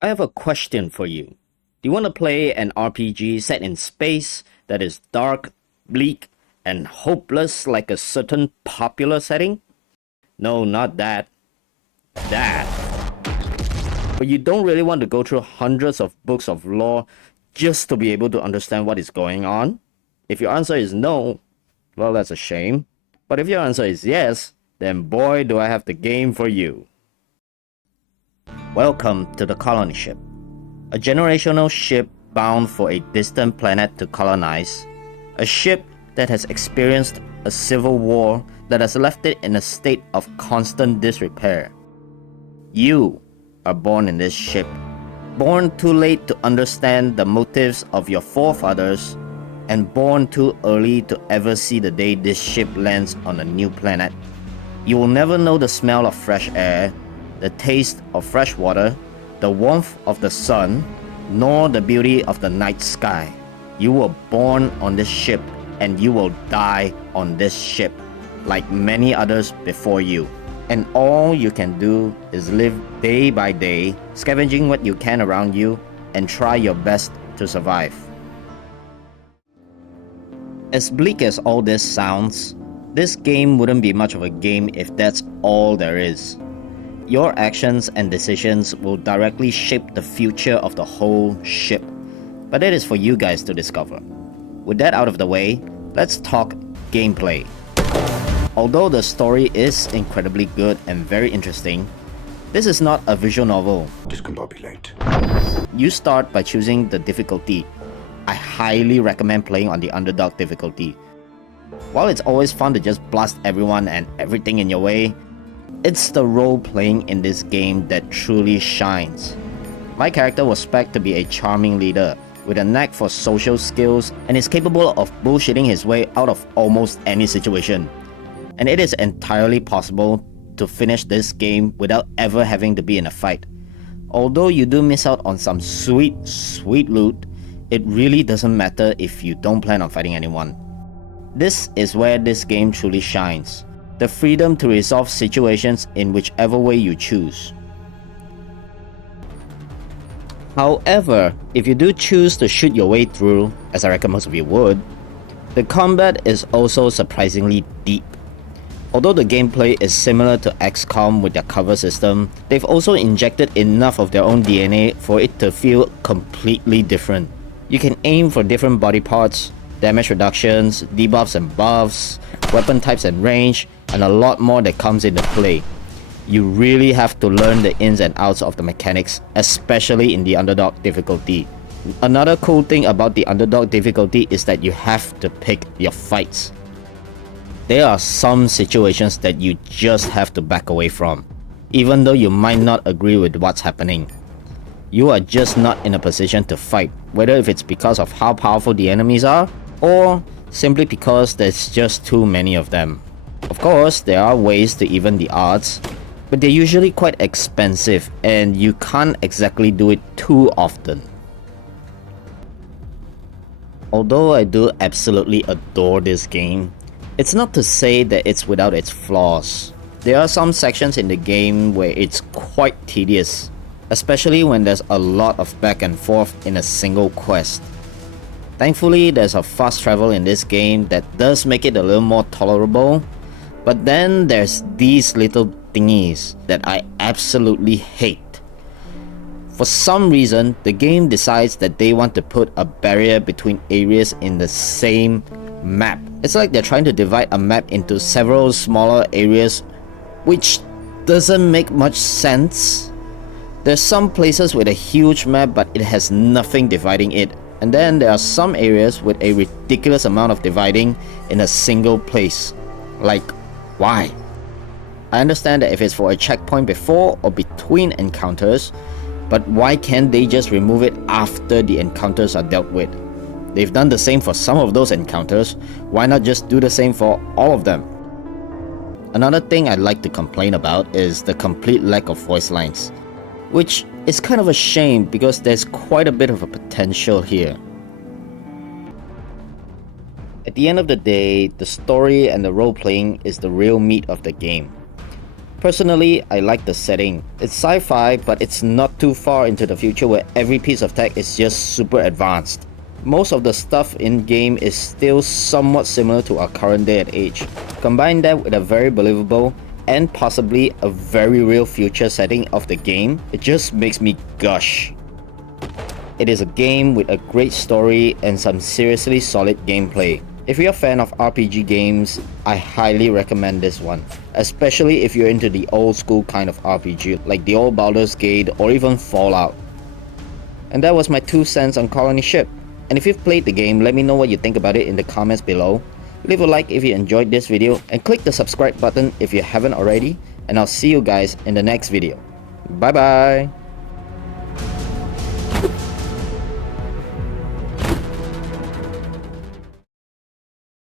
I have a question for you. Do you want to play an RPG set in space that is dark, bleak, and hopeless like a certain popular setting? No, not that. That. But you don't really want to go through hundreds of books of lore just to be able to understand what is going on? If your answer is no, well, that's a shame. But if your answer is yes, then boy, do I have the game for you. Welcome to the colony ship. A generational ship bound for a distant planet to colonize. A ship that has experienced a civil war that has left it in a state of constant disrepair. You are born in this ship, born too late to understand the motives of your forefathers, and born too early to ever see the day this ship lands on a new planet. You will never know the smell of fresh air, the taste of fresh water, the warmth of the sun, nor the beauty of the night sky. You were born on this ship, and you will die on this ship, like many others before you. And all you can do is live day by day, scavenging what you can around you, and try your best to survive. As bleak as all this sounds, this game wouldn't be much of a game if that's all there is. Your actions and decisions will directly shape the future of the whole ship, but it is for you guys to discover. With that out of the way, let's talk gameplay. Although the story is incredibly good and very interesting, this is not a visual novel. Discombobulate. You start by choosing the difficulty. I highly recommend playing on the underdog difficulty. While it's always fun to just blast everyone and everything in your way, it's the role playing in this game that truly shines. My character was spec'd to be a charming leader with a knack for social skills and is capable of bullshitting his way out of almost any situation. And it is entirely possible to finish this game without ever having to be in a fight. Although you do miss out on some sweet loot, it really doesn't matter if you don't plan on fighting anyone. This is where this game truly shines. The freedom to resolve situations in whichever way you choose. However, if you do choose to shoot your way through, as I reckon most of you would, the combat is also surprisingly deep. Although the gameplay is similar to XCOM with their cover system, they've also injected enough of their own DNA for it to feel completely different. You can aim for different body parts, damage reductions, debuffs and buffs, weapon types and range, and a lot more that comes into play. You really have to learn the ins and outs of the mechanics, especially in the underdog difficulty. Another cool thing about the underdog difficulty is that you have to pick your fights. There are some situations that you just have to back away from, even though you might not agree with what's happening. You are just not in a position to fight, whether if it's because of how powerful the enemies are, or simply because there's just too many of them. Of course, there are ways to even the odds, but they're usually quite expensive and you can't exactly do it too often. Although I do absolutely adore this game, it's not to say that it's without its flaws. There are some sections in the game where it's quite tedious, especially when there's a lot of back and forth in a single quest. Thankfully, there's a fast travel in this game that does make it a little more tolerable, but then there's these little thingies that I absolutely hate. For some reason, the game decides that they want to put a barrier between areas in the same map. It's like they're trying to divide a map into several smaller areas, which doesn't make much sense. There's some places with a huge map but it has nothing dividing it, and then there are some areas with a ridiculous amount of dividing in a single place. Like, why? I understand that if it's for a checkpoint before or between encounters, but why can't they just remove it after the encounters are dealt with? They've done the same for some of those encounters, why not just do the same for all of them? Another thing I'd like to complain about is the complete lack of voice lines, which is kind of a shame because there's quite a bit of a potential here. At the end of the day, the story and the role-playing is the real meat of the game. Personally, I like the setting. It's sci-fi, but it's not too far into the future where every piece of tech is just super advanced. Most of the stuff in-game is still somewhat similar to our current day and age. Combine that with a very believable and possibly a very real future setting of the game, it just makes me gush. It is a game with a great story and some seriously solid gameplay. If you're a fan of RPG games, I highly recommend this one, especially if you're into the old school kind of RPG like the old Baldur's Gate or even Fallout. And that was my 2 cents on Colony Ship. And if you've played the game, let me know what you think about it in the comments below. Leave a like if you enjoyed this video and click the subscribe button if you haven't already, and I'll see you guys in the next video. Bye bye!